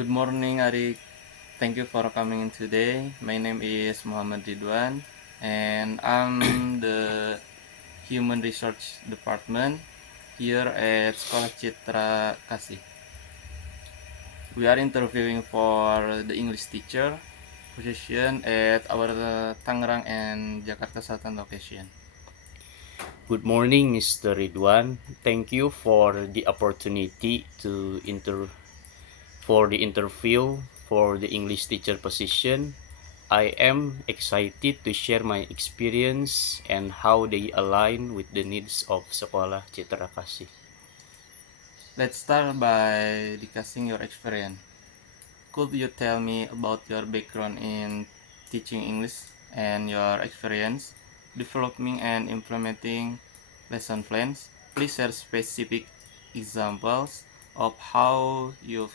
Good morning, Arik. Thank you for coming in today. My name is Muhammad Ridwan, and I'm the Human Resource Department here at Sekolah Citra Kasih. We are interviewing for the English teacher position at our Tangerang and Jakarta Selatan location. Good morning, Mr. Ridwan. Thank you for the opportunity for the interview for the English teacher position. I am excited to share my experience and how they align with the needs of Sekolah Citra Kasih. Let's start by discussing your experience. Could you tell me about your background in teaching English and your experience developing and implementing lesson plans? Please share specific examples of how you've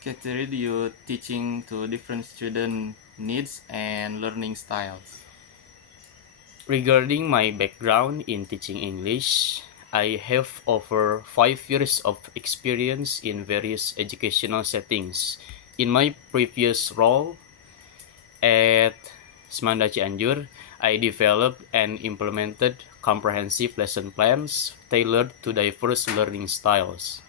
catered your teaching to different student needs and learning styles. Regarding my background in teaching English, I have over 5 years of experience in various educational settings. In my previous role, at Semanda Cianjur, I developed and implemented comprehensive lesson plans tailored to diverse learning styles.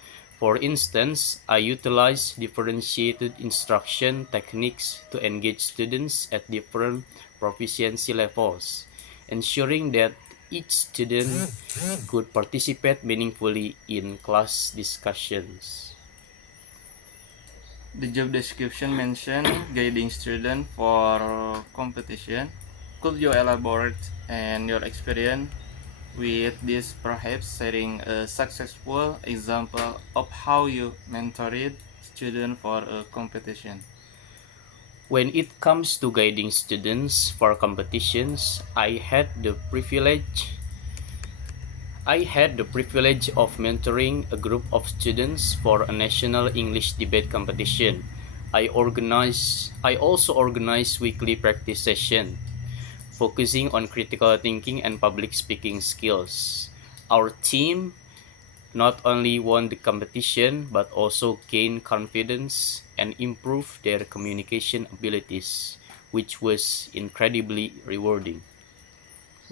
For instance, I utilize differentiated instruction techniques to engage students at different proficiency levels, ensuring that each student could participate meaningfully in class discussions. The job description mentioned guiding students for competition. Could you elaborate on your experience with this, perhaps sharing a successful example of how you mentored students for a competition? When it comes to guiding students for competitions, I had the privilege of mentoring a group of students for a national English debate competition. I also organize weekly practice sessions focusing on critical thinking and public speaking skills. Our team not only won the competition but also gained confidence and improved their communication abilities, which was incredibly rewarding.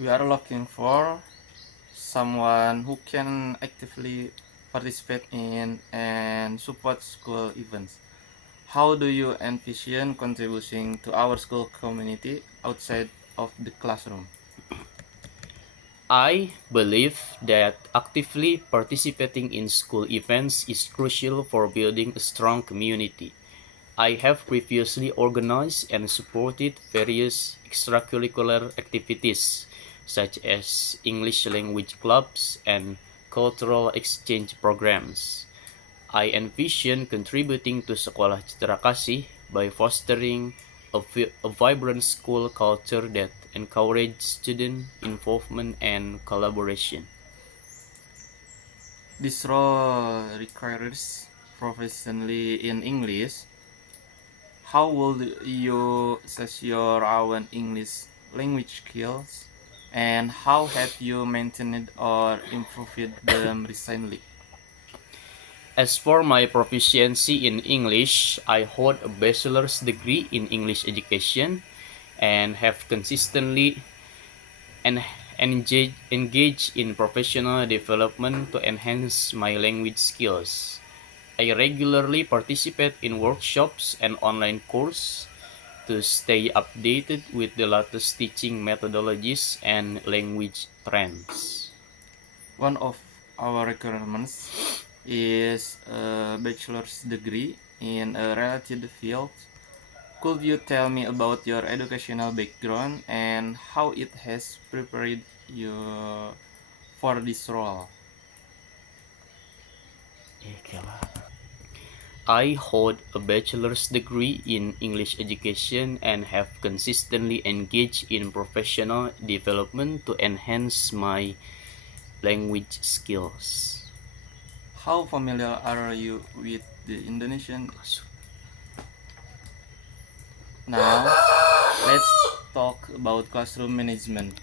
We are looking for someone who can actively participate in and support school events. How do you envision contributing to our school community outside of the classroom? I believe that actively participating in school events is crucial for building a strong community. I have previously organized and supported various extracurricular activities such as English language clubs and cultural exchange programs. I envision contributing to Sekolah Citra Kasih by fostering a vibrant school culture that encourages student involvement and collaboration. This role requires professionally in English. How will you assess your own English language skills, and how have you maintained or improved them recently? As for my proficiency in English, I hold a bachelor's degree in English education and have consistently and engaged in professional development to enhance my language skills. I regularly participate in workshops and online courses to stay updated with the latest teaching methodologies and language trends. One of our requirements is a bachelor's degree in a related field. Could you tell me about your educational background and how it has prepared you for this role? I hold a bachelor's degree in English education and have consistently engaged in professional development to enhance my language skills. How familiar are you with the Indonesian? Now, let's talk about classroom management.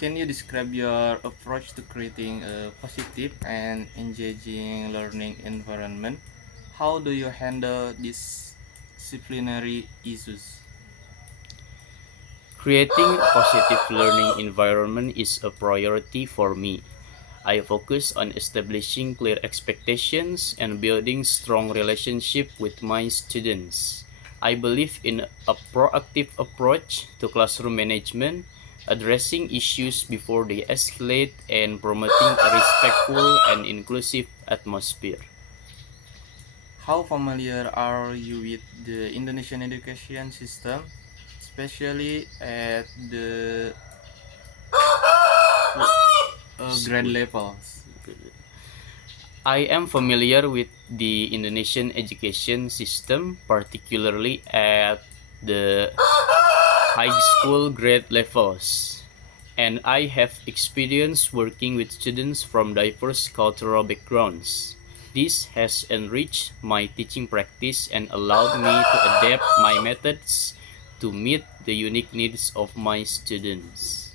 Can you describe your approach to creating a positive and engaging learning environment? How do you handle disciplinary issues? Creating a positive learning environment is a priority for me. I focus on establishing clear expectations and building strong relationship with my students. I believe in a proactive approach to classroom management, addressing issues before they escalate and promoting a respectful and inclusive atmosphere. How familiar are you with the Indonesian education system, especially at the grade School. levels? I am familiar with the Indonesian education system, particularly at the high school grade levels, and I have experience working with students from diverse cultural backgrounds. This has enriched my teaching practice and allowed me to adapt my methods to meet the unique needs of my students.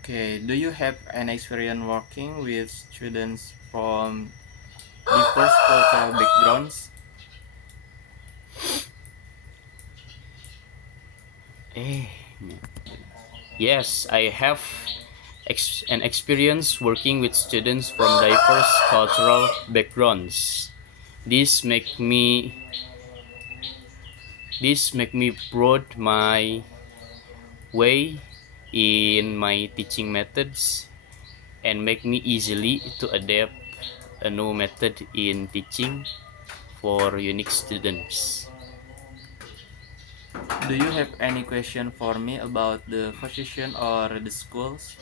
Okay, do you have an experience working with students from diverse cultural backgrounds? Eh, Yes, I have an experience working with students from diverse cultural backgrounds. This make me this make me broad my way in my teaching methods and make me easily to adapt a new method in teaching for unique students. Do you have any question for me about the position or the schools?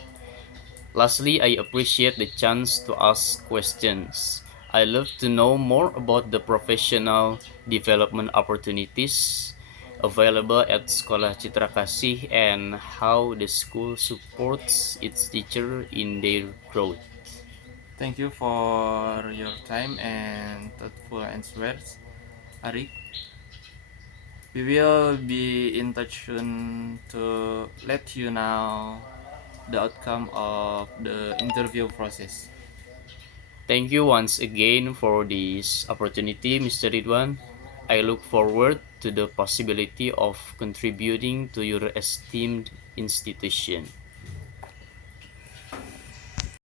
Lastly, I appreciate the chance to ask questions. I love to know more about the professional development opportunities available at Sekolah Citra Kasih and how the school supports its teacher in their growth. Thank you for your time and thoughtful answers, Arik. We will be in touch soon to let you know the outcome of the interview process. Thank you once again for this opportunity, Mr. Ridwan. I look forward to the possibility of contributing to your esteemed institution.